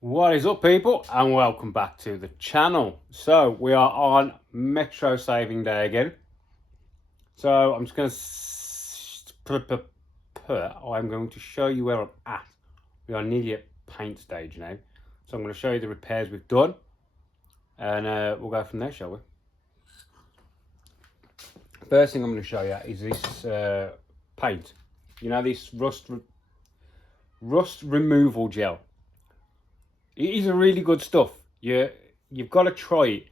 What is up, people, and welcome back to the channel. So we are on Metro Saving Day again. So I'm just going to show you where I'm at. We are nearly at paint stage now, so I'm going to show you the repairs we've done, and we'll go from there, shall we? First thing I'm going to show you is this paint. You know, this rust removal gel. It is a really good stuff. You've got to try it.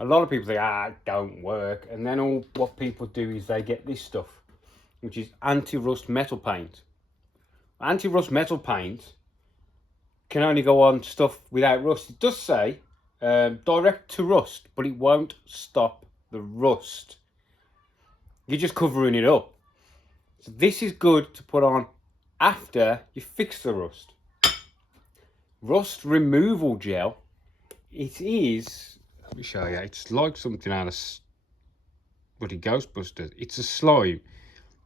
A lot of people say, it don't work. And then what people do is they get this stuff, which is anti-rust metal paint. Anti-rust metal paint can only go on stuff without rust. It does say direct to rust, but it won't stop the rust. You're just covering it up. So this is good to put on after you fix the rust. Rust removal gel, it is, let me show you, it's like something out of bloody Ghostbusters. It's a slime,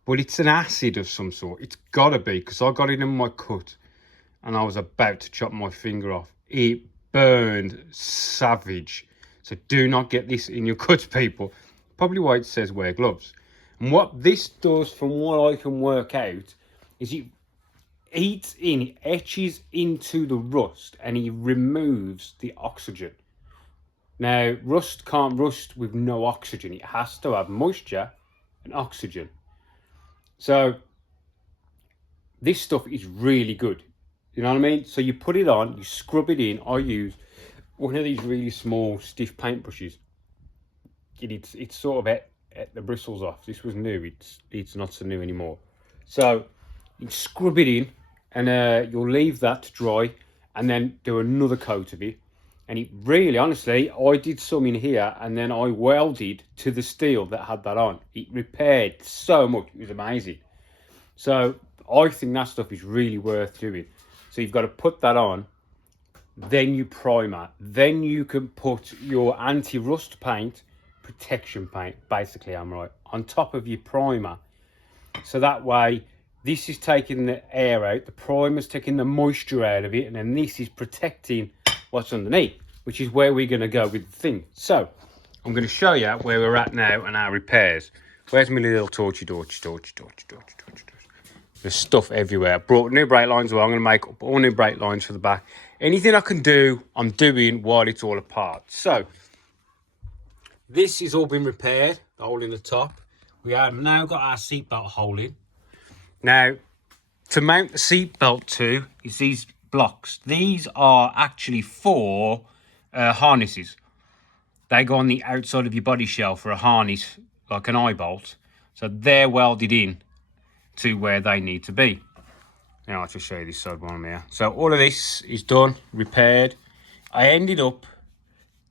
but it's an acid of some sort. It's gotta be, because I got it in my cut and I was about to chop my finger off. It burned savage. So do not get this in your cuts, people. Probably why it says wear gloves. And what this does, from what I can work out, is it eats in, it etches into the rust, and he removes the oxygen. Now, rust can't rust with no oxygen. It has to have moisture and oxygen. So this stuff is really good. You know what I mean? So you put it on, you scrub it in. I use one of these really small stiff paintbrushes. It's sort of at the bristles off. This was new. It's not so new anymore. So you scrub it in, and you'll leave that to dry, and then do another coat of it. And it really, honestly, I did some in here, and then I welded to the steel that had that on. It repaired so much. It was amazing. So I think that stuff is really worth doing. So you've got to put that on, then you primer, then you can put your anti-rust paint, protection paint, basically, I'm right, on top of your primer. So that way, this is taking the air out, the primer's taking the moisture out of it, and then this is protecting what's underneath, which is where we're going to go with the thing. So I'm going to show you where we're at now and our repairs. Where's my little torchy? There's stuff everywhere. I brought new brake lines as well. I'm going to make up all new brake lines for the back. Anything I can do, I'm doing while it's all apart. So this has all been repaired, the hole in the top. We have now got our seatbelt hole in. Now, to mount the seatbelt to is these blocks. These are actually 4 harnesses. They go on the outside of your body shell for a harness, like an eye bolt. So they're welded in to where they need to be. Now I'll just show you this side one here. So all of this is done, repaired. I ended up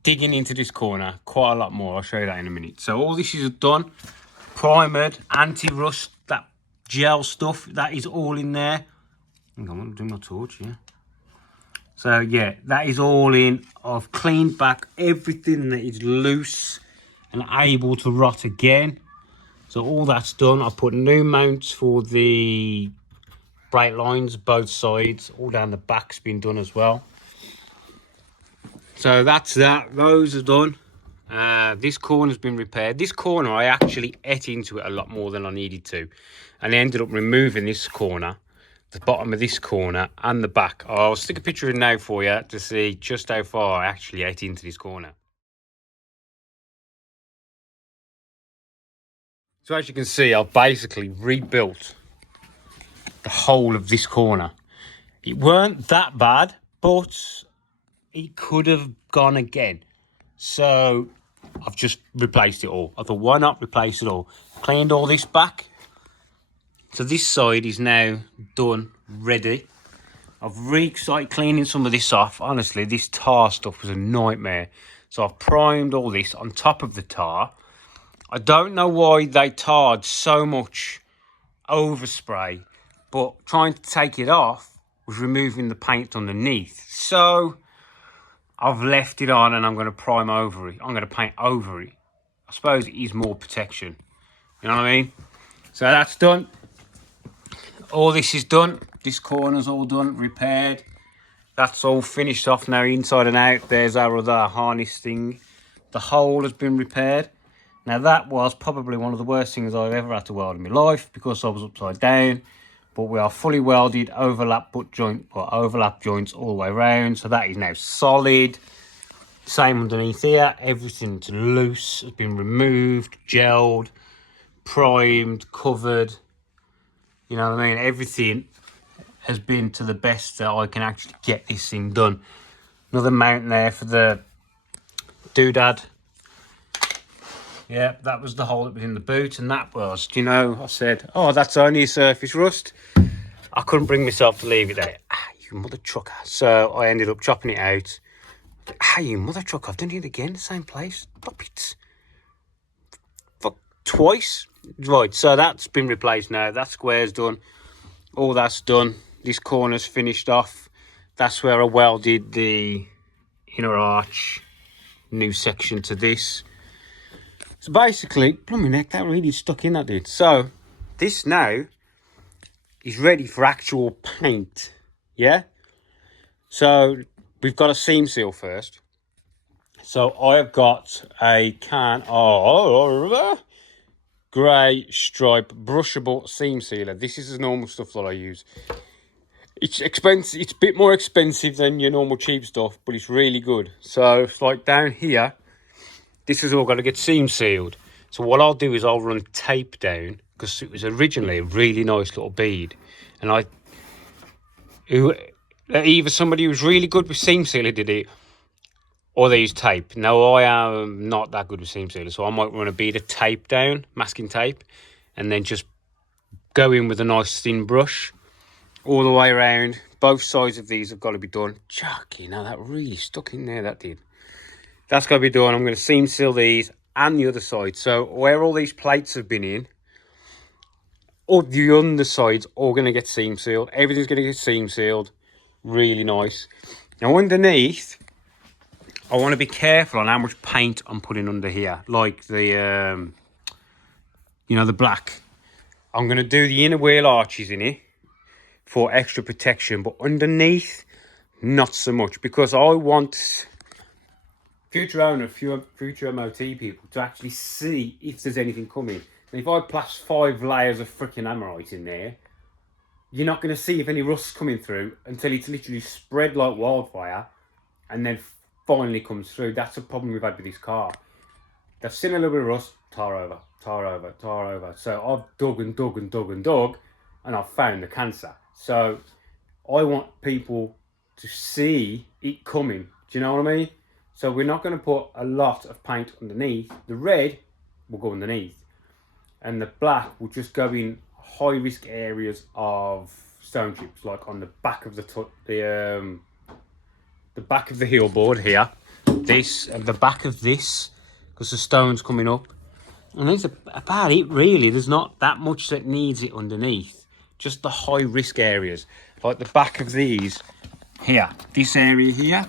digging into this corner quite a lot more. I'll show you that in a minute. So all this is done, primered, anti-rust, that gel stuff, that is all in there. Hang on, I'm doing my torch, yeah. So yeah, that is all in. I've cleaned back everything that is loose and able to rot again. So all that's done. I put new mounts for the brake lines, both sides, all down the back's been done as well. So that's that, those are done. This corner's been repaired. This corner, I actually ate into it a lot more than I needed to. And I ended up removing this corner, the bottom of this corner and the back. I'll stick a picture in now for you to see just how far I actually ate into this corner. So as you can see, I've basically rebuilt the whole of this corner. It weren't that bad, but it could have gone again. So I've just replaced it all. I thought, why not replace it all? Cleaned all this back. So this side is now done, ready. I've started cleaning some of this off. Honestly, this tar stuff was a nightmare. So I've primed all this on top of the tar. I don't know why they tarred so much overspray, but trying to take it off was removing the paint underneath. So I've left it on and I'm going to prime over it. I'm going to paint over it. I suppose it is more protection. You know what I mean? So that's done. All this is done. This corner's all done, repaired. That's all finished off now, inside and out. There's our other harness thing. The hole has been repaired. Now that was probably one of the worst things I've ever had to weld in my life because I was upside down. But we are fully welded, overlap butt joint or overlap joints all the way around. So that is now solid. Same underneath here. Everything's loose, has been removed, gelled, primed, covered. You know what I mean? Everything has been to the best that I can actually get this thing done. Another mount there for the doodad. Yeah, that was the hole that was in the boot, and that was, you know, I said, oh, that's only a surface rust. I couldn't bring myself to leave it there. Ah, you mother trucker. So I ended up chopping it out. Ah, you mother trucker, I've done it again, the same place. Stop it. Fuck, twice. Right, so that's been replaced now. That square's done. All that's done. This corner's finished off. That's where I welded the inner arch, new section to this. So basically, blooming neck, that really stuck in, that dude. So this now is ready for actual paint. Yeah. So we've got a seam seal first. So I have got a can of grey stripe brushable seam sealer. This is the normal stuff that I use. It's expensive. It's a bit more expensive than your normal cheap stuff, but it's really good. So it's like down here, this is all got to get seam sealed. So what I'll do is I'll run tape down, because it was originally a really nice little bead, and either somebody who's really good with seam sealer did it, or they use tape. Now I am not that good with seam sealer, so I might run a bead of tape down, masking tape, and then just go in with a nice thin brush all the way around. Both sides of these have got to be done. Chucky, now that really stuck in there, that did. That's got to be done. I'm going to seam seal these and the other side. So where all these plates have been in, all the undersides all going to get seam sealed. Everything's going to get seam sealed. Really nice. Now underneath, I want to be careful on how much paint I'm putting under here. Like the, you know, the black. I'm going to do the inner wheel arches in here for extra protection, but underneath, not so much, because I want future owner, future MOT people to actually see if there's anything coming. And if I plaster 5 layers of freaking ammonite in there, you're not going to see if any rust's coming through until it's literally spread like wildfire and then finally comes through. That's a problem we've had with this car. They've seen a little bit of rust, tar over, tar over, tar over. So I've dug and dug and dug and dug, and I've found the cancer. So I want people to see it coming. Do you know what I mean? So we're not going to put a lot of paint underneath. The red will go underneath, and the black will just go in high risk areas of stone chips, like on the back of the back of the heel board here, this and the back of this, because the stone's coming up. And that's about it, really. There's not that much that needs it underneath. Just the high risk areas, like the back of these here, this area here,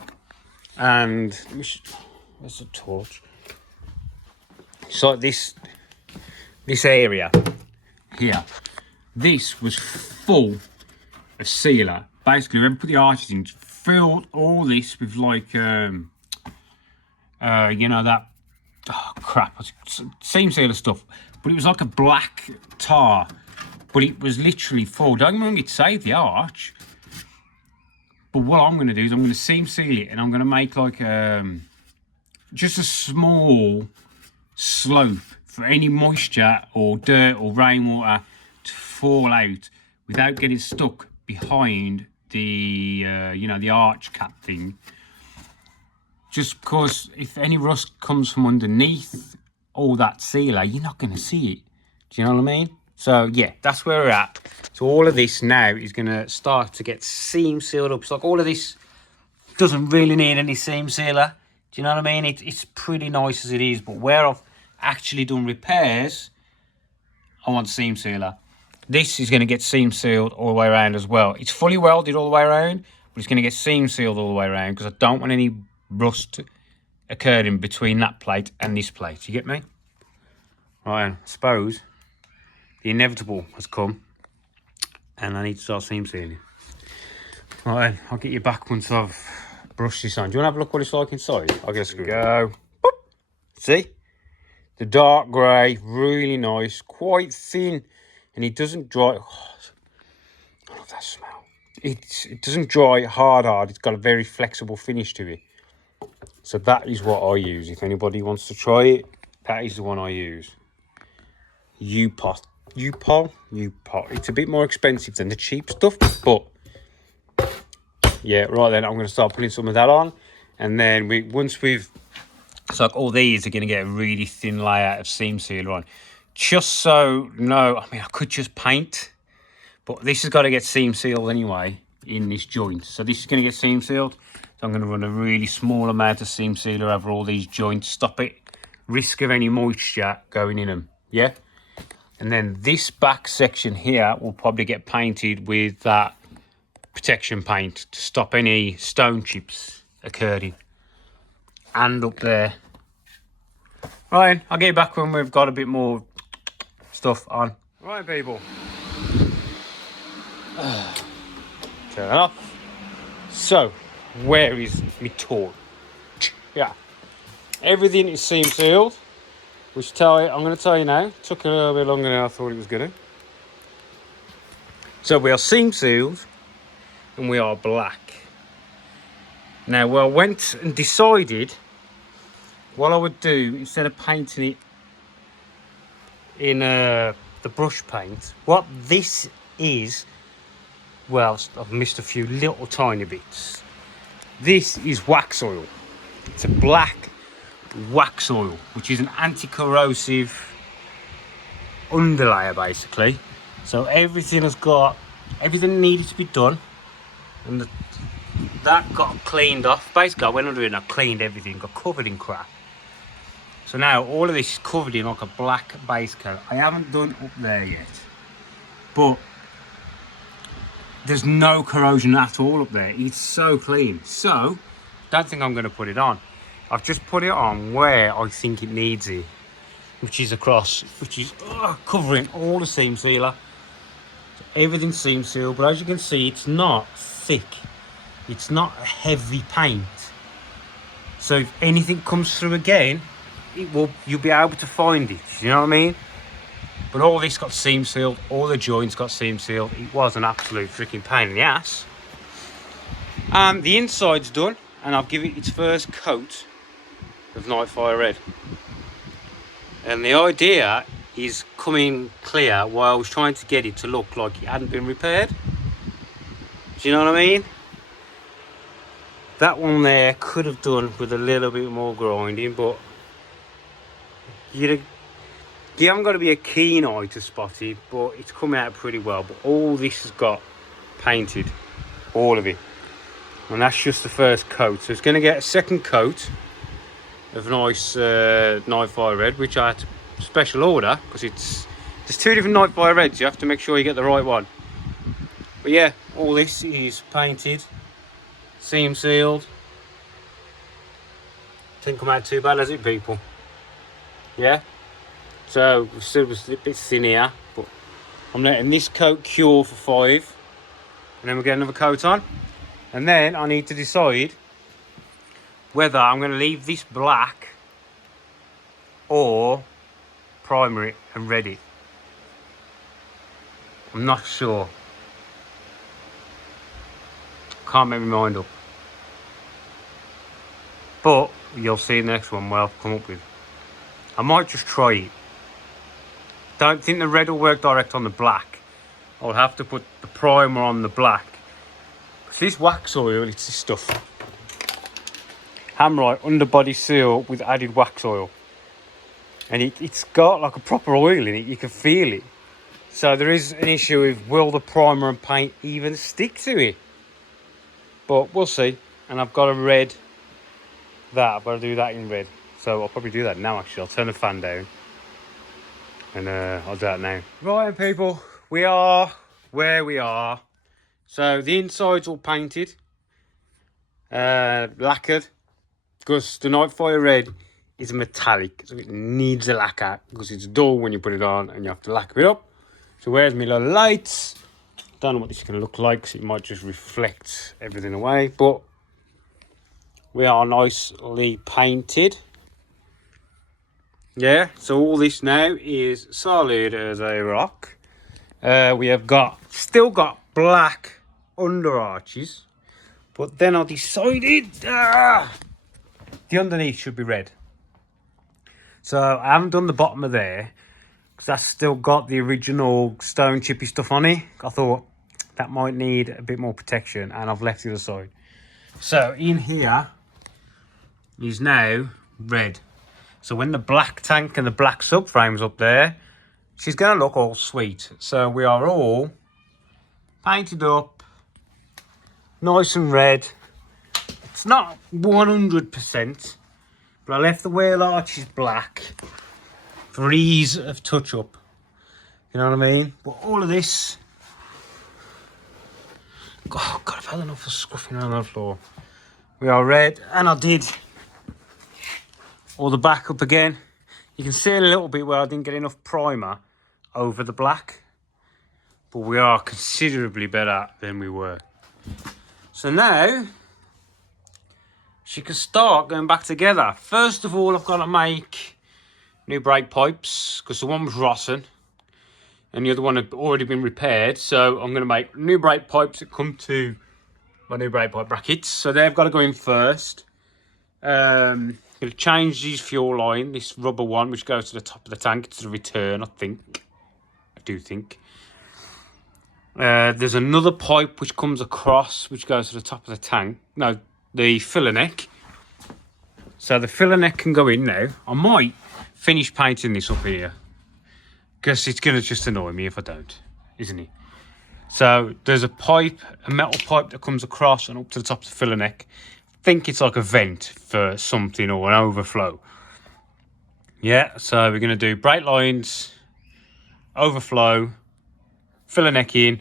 and where's the torch? So this area here, this was full of sealer. Basically, when we put the arches in, filled all this with like you know, that, oh crap, seam sealer stuff, but it was like a black tar. But it was literally full. Don't get me wrong, it saved the arch. But what I'm going to do is I'm going to seam seal it, and I'm going to make like just a small slope for any moisture or dirt or rainwater to fall out without getting stuck behind the you know, the arch cap thing. Just because if any rust comes from underneath all that sealer, you're not going to see it. Do you know what I mean? So yeah, that's where we're at. So all of this now is going to start to get seam sealed up. It's like all of this doesn't really need any seam sealer. Do you know what I mean? It's pretty nice as it is, but where I've actually done repairs, I want seam sealer. This is going to get seam sealed all the way around as well. It's fully welded all the way around, but it's going to get seam sealed all the way around because I don't want any rust occurring between that plate and this plate. You get me? Right, I suppose the inevitable has come, and I need to start seam sealing. Right, I'll get you back once I've brushed this on. Do you want to have a look what it's like inside? I'll get a screw. Go. Boop. See? The dark grey, really nice, quite thin, and it doesn't dry. Oh, I love that smell. It doesn't dry hard. It's got a very flexible finish to it. So that is what I use. If anybody wants to try it, that is the one I use. U-Pot. It's a bit more expensive than the cheap stuff, but yeah, right then I'm going to start putting some of that on, and then once we've, so like all these are going to get a really thin layer of seam sealer on, just so I mean I could just paint, but this has got to get seam sealed anyway in this joint. So this is going to get seam sealed, so I'm going to run a really small amount of seam sealer over all these joints, stop it, risk of any moisture going in them, yeah. And then this back section here will probably get painted with that protection paint to stop any stone chips occurring. And up there. Right, I'll get you back when we've got a bit more stuff on. Right, people. Turn it off. So, where is my tool? Yeah. Everything is seam sealed. I'm going to tell you now. It took a little bit longer than I thought it was going to. So we are seam sealed and we are black. Now, I went and decided what I would do instead of painting it in the brush paint. What this is, well, I've missed a few little tiny bits. This is wax oil. It's a black wax oil, which is an anti-corrosive underlayer basically. So everything needed to be done, and that got cleaned off. Basically I went under it and I cleaned everything, got covered in crap. So now all of this is covered in like a black base coat. I haven't done up there yet, but there's no corrosion at all up there. It's so clean. So don't think I'm going to put it on. I've just put it on where I think it needs it, which is covering all the seam sealer. So everything's seam sealed, but as you can see, it's not thick. It's not a heavy paint. So if anything comes through again, you'll be able to find it. You know what I mean? But all this got seam sealed. All the joints got seam sealed. It was an absolute freaking pain in the ass. The inside's done, and I'll give it its first coat of Nightfire Red. And the idea is coming clear while I was trying to get it to look like it hadn't been repaired. Do you know what I mean? That one there could have done with a little bit more grinding, but you haven't got to be a keen eye to spot it, but it's come out pretty well. But all this has got painted, all of it, and that's just the first coat. So it's going to get a second coat of nice Nightfire Red, which I had to special order because there's two different Nightfire Reds. You have to make sure you get the right one. But yeah, all this is painted, seam sealed. Didn't come out too bad, has it, people? Yeah. So we're still a bit thin here, but I'm letting this coat cure for 5, and then we'll get another coat on, and then I need to decide whether I'm going to leave this black or primer it and red it. I'm not sure. Can't make my mind up. But you'll see the next one what I've come up with. I might just try it. Don't think the red will work direct on the black. I'll have to put the primer on the black. Because this wax oil, it's this stuff. Hamrite underbody seal with added wax oil. And it's got like a proper oil in it. You can feel it. So there is an issue with will the primer and paint even stick to it. But we'll see. And I've got to red that. I've got to do that in red. So I'll probably do that now actually. I'll turn the fan down. And I'll do that now. Right, people. We are where we are. So the inside's all painted. Lacquered. Because the Nightfire Red is metallic. So it needs a lacquer. Because it's dull when you put it on and you have to lacquer it up. So where's my little lights? Don't know what this is going to look like, because it might just reflect everything away, but we are nicely painted. Yeah, so all this now is solid as a rock. We have still got black under arches, but then I decided the underneath should be red. So I haven't done the bottom of there, because that's still got the original stone chippy stuff on it. I thought that might need a bit more protection, and I've left the other side. So in here is now red. So when the black tank and the black subframe's up there, she's going to look all sweet. So we are all painted up, nice and red. It's not 100%, but I left the wheel arches black for ease of touch-up. You know what I mean? But all of this... Oh, God, I've had enough of scuffing around the floor. We are red, and I did all the back up again. You can see a little bit where I didn't get enough primer over the black, but we are considerably better than we were. So now she can start going back together. First of all, I've got to make new brake pipes, because the one was rotten and the other one had already been repaired. So I'm going to make new brake pipes that come to my new brake pipe brackets. So they've got to go in first. Going to change this fuel line, this rubber one, which goes to the top of the tank. It's the return, I think. I do think. There's another pipe which comes across, which goes to the top of the tank. No, the filler neck. So the filler neck can go in now. I might finish painting this up here, because it's going to just annoy me if I don't, isn't it? So there's a pipe, a metal pipe that comes across and up to the top of the filler neck. I think it's like a vent for something or an overflow. Yeah, so we're going to do brake lines, overflow, filler neck in,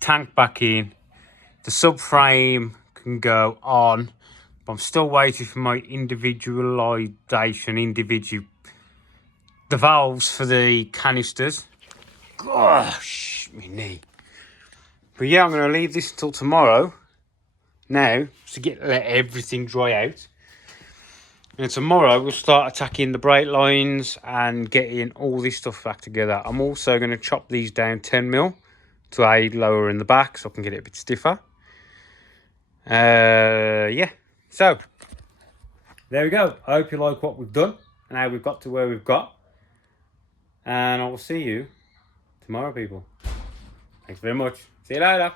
tank back in. The subframe can go on, but I'm still waiting for my individualisation, the valves for the canisters. Gosh, my knee. But yeah, I'm going to leave this until tomorrow now to let everything dry out. And tomorrow we'll start attacking the brake lines and getting all this stuff back together. I'm also going to chop these down 10mm to aid lower in the back, so I can get it a bit stiffer. Yeah, so there we go. I hope you like what we've done and how we've got to where we've got. And I will see you tomorrow, people. Thanks very much. See you later.